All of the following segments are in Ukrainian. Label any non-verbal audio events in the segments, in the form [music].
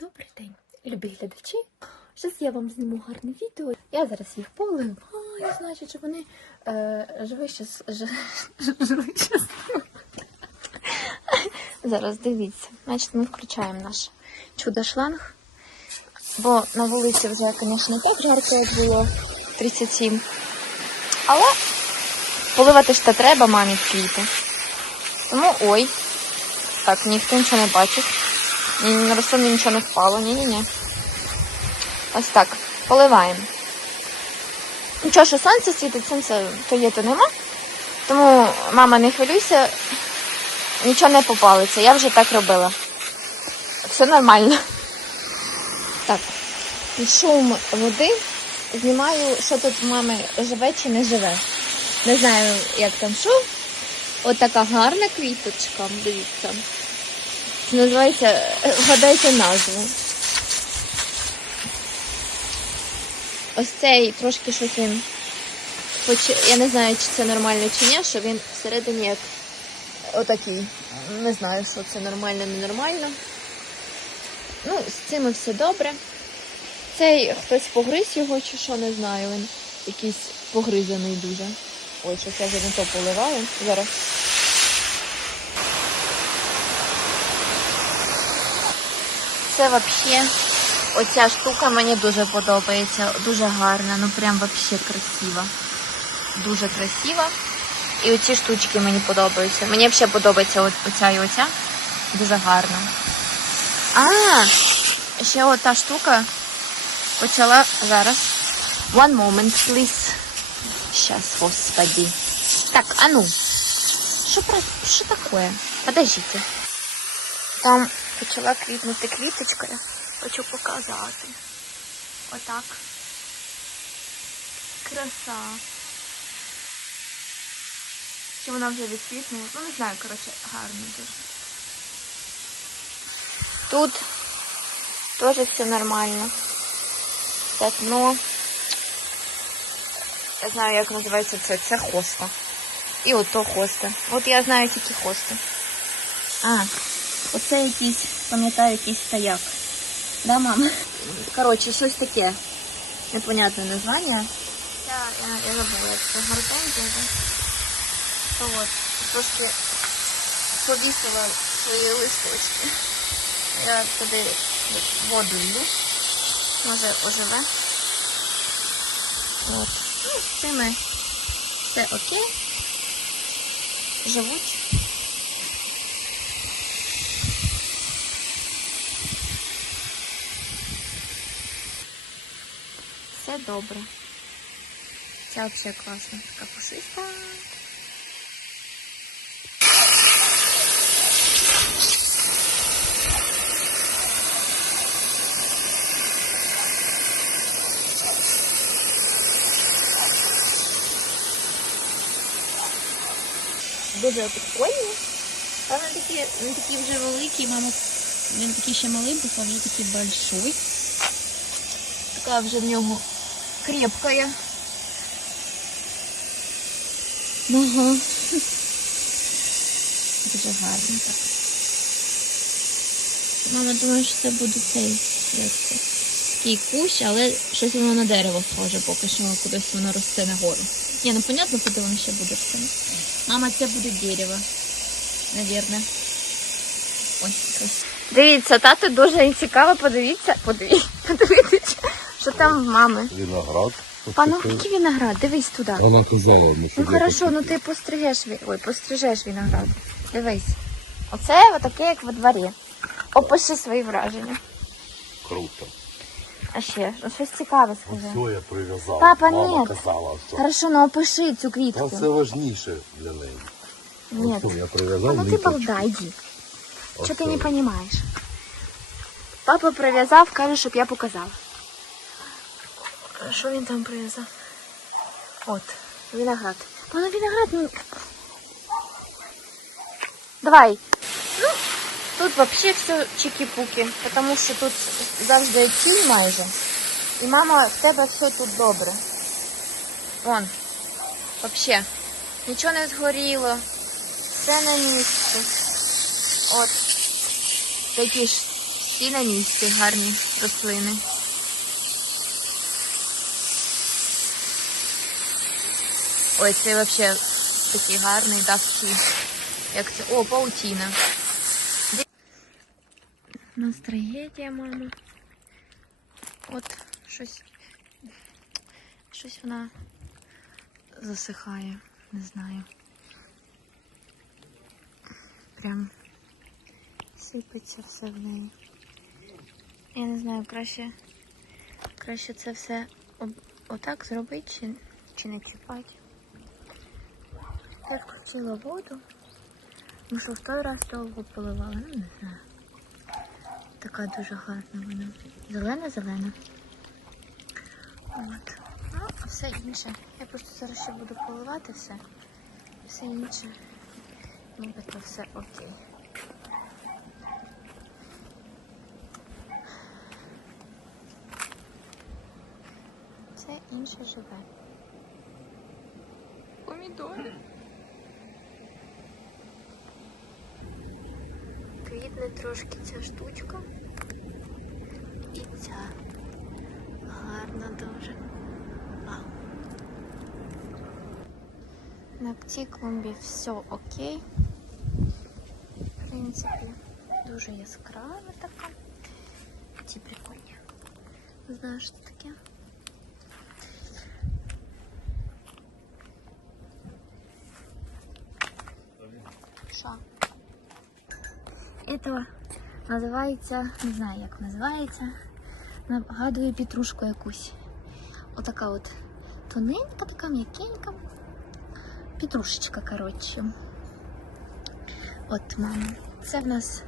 Добрий день, любі глядачі. Зараз я вам зніму гарне відео. Я зараз їх поливаю, значить, щоб вони е, жили щас, ж, жили щасливо. Зараз дивіться. Значить, ми включаємо наш чудо-шланг. Бо на вулиці вже, звісно, так жарко, як було 37. Але поливати ж та треба мамі квіти. Тому ой. Так, ніхто нічого не бачить. Ні, на рослини нічого не впало. Ні-ні-ні. Ось так. Поливаємо. Нічого, що сонце світить, сонце то є, то нема. Тому, мама, не хвилюйся, нічого не попалиться. Я вже так робила. Все нормально. Так. Шум води. Знімаю, що тут мами живе чи не живе. Не знаю, як там шум. От така гарна квіточка, дивіться. Називається, вгадайте назву. Ось цей трошки щось він. поч- Я не знаю, чи це нормально чи ні, що він всередині як отакий. Не знаю, що це нормально, ненормально. Ну, з цим все добре. Цей хтось погриз його чи що, не знаю. Він якийсь погризаний дуже. Ой, щось я вже не то поливаю. Зараз. Це взагалі, оця штука мені дуже подобається. Дуже гарна, ну прям взагалі красива. Дуже красива. І оці штучки мені подобаються. Мені взагалі подобається оця і оця. Дуже гарна. А, ще ота штука почала зараз. One moment, please. Сейчас, господи. Так, а ну. Що про... Що таке? Подождите. Там почала квітнути квіточка. Хочу показати. Отак. Краса. Чи вона вже відквітнула? Ну, не знаю, коротше, гарно дуже. Тут теж все нормально. Так, ну. Я знаю, як називається це. Це хоста. І ото хоста. От я знаю тільки хости. А, оце якийсь, пам'ятаю, якийсь стояк. Да, мама? Коротше, щось таке. Непонятне названня. Я, я, я забула, це гортензія, да? То от, трошки повісила свої листочки. Я туди воду лью. Може оживе. От. Ну, з цими все окей. Живуть. Добре. Ця взагалі класна, така пушиста. Дуже прикольні. Але такі, не такі вже великі, мама. Він такий ще маленький, а вже такий большой. Така вже в нього крепкая. Ага. [laughs] Дуже гарно так. Мама думає, що це буде цей, як це, такий кущ, але щось воно на дерево схоже поки що, кудись воно росте нагору. Ні, ну понятно, куди воно ще буде рости. Мама, це буде дерево. Навірно. Красиво. Дивіться, тато дуже цікаво, подивіться, подивіться, [laughs] там в мами. Виноград. Пану, який виноград, дивись туди. Вона казала йому, що Ну хорошо, ну ти пострижеш, ві- ой, пострижеш виноград. Дивись. Оце отаке, як во дворі. Опиши свої враження. Круто. А ще, ну щось цікаве скажи. Все я прив'язав. Папа, Мама ні. казала, що Хорошо, ну опиши цю та квітку. це важніше для неї. Ні. Все, я прив'язав ну ти ниточку. балда, йди. Що ти не розумієш? Папа прив'язав, каже, щоб я показала. Що він там прив'язав? От, виноград. Пане виноград, ну. Давай. Ну, тут взагалі все чики-пуки, тому що тут завжди тінь майже. І мама, в тебе все тут добре. Вон. Взагалі. Нічого не згоріло. Все на місці. От. Такі ж Всі на місці гарні рослини. Ой, це взагалі такий гарний давський. Як це? О, паутіна. У нас трагедія, мама. От щось. Щось вона засихає, не знаю. Прям сипеться все в неї. Я не знаю, краще, краще це все отак зробити чи, чи не чіпати. Я включила воду. Ну що, в той раз довго поливала, ну не знаю. Така дуже гарна вона. Зелена-зелена. От. Ну, все інше. Я просто зараз ще буду поливати все. Все інше. Нібито все окей. Все інше живе. Помідори. Квітне трошки ця штучка. І ця. Гарно дуже. Вау. На цій клумбі все окей. В принципі, дуже яскрава така. Ці прикольні. Знаєш, що таке? Що? Это називається, не знаю, як називається. Нагадує петрушку якусь. Отака от тоненька, така м'якенька. Петрушечка, коротше. От, мама. Це в нас.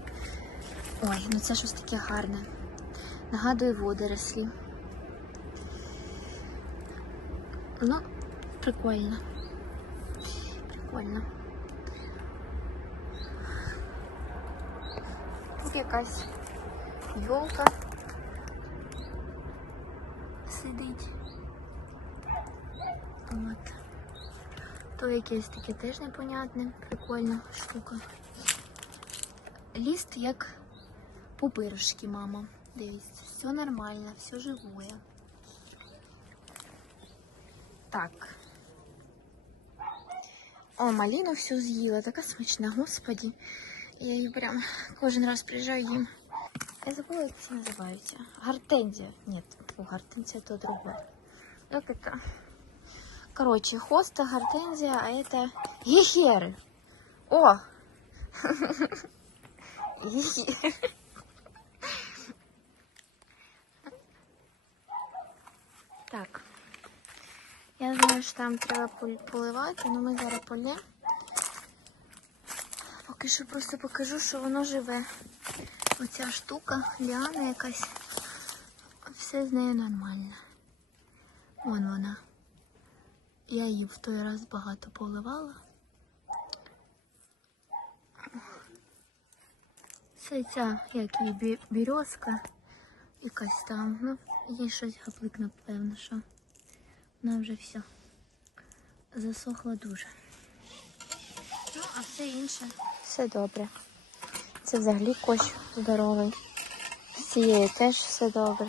Ой, ну це щось таке гарне. Нагадує водорослі. Ну, прикольно. Прикольно. Тут якась йолка сидить. От. То якесь таке теж непонятне, прикольна штука. Ліст як пупиришки, мама. Дивіться, все нормально, все живое. Так. О, малину всю з'їла, така смачна, господі. Я її прям кожен раз приїжджаю їм. Я забула, як це називається. Гортензія. Ні, фу, гортензія то другое. Як це? Короче, хоста, гортензия, а это гехеры. О! Гехеры. Так. Я знаю, що там треба пол- поливати, але ми зараз полємо. Поки що просто покажу, що воно живе. Оця штука, ліана якась. Все з нею нормально. Вон вона. Я її в той раз багато поливала. Це ця, як її бі- бірьозка, якась там. Ну, їй щось гаплик, напевно, що вона вже все засохла дуже. Ну, а все інше. Все добре. Це взагалі коч здоровий. З цією теж все добре.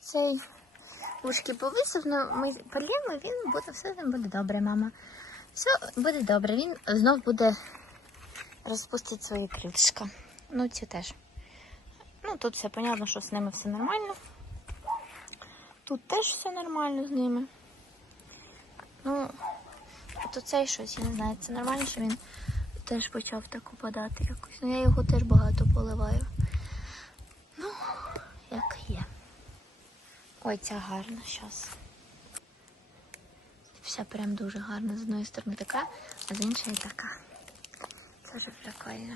Цей ушки повисив, але ми полємо, він буде все ним буде добре, мама. Все буде добре. Він знов буде розпустити свої крилишка. Ну, ці теж. Ну, тут все понятно, що з ними все нормально. Тут теж все нормально з ними. Ну, то цей щось, я не знаю, це нормально, що він теж почав так упадати якось. Ну, я його теж багато поливаю. Ну, як є. Ой, ця гарна зараз. Вся прям дуже гарна. З одної сторони така, а з іншої така. Це вже прикольно.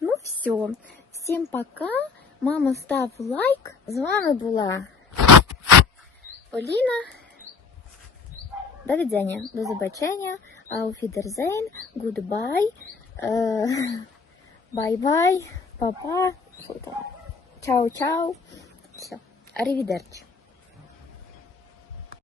Ну все. Всім пока. Мама став лайк. З вами була Поліна. До відзення, до побачення. Auf Wiedersehen. Goodbye. Е, Бай-бай. Папа. Чао-чао. Все. Arrivederci.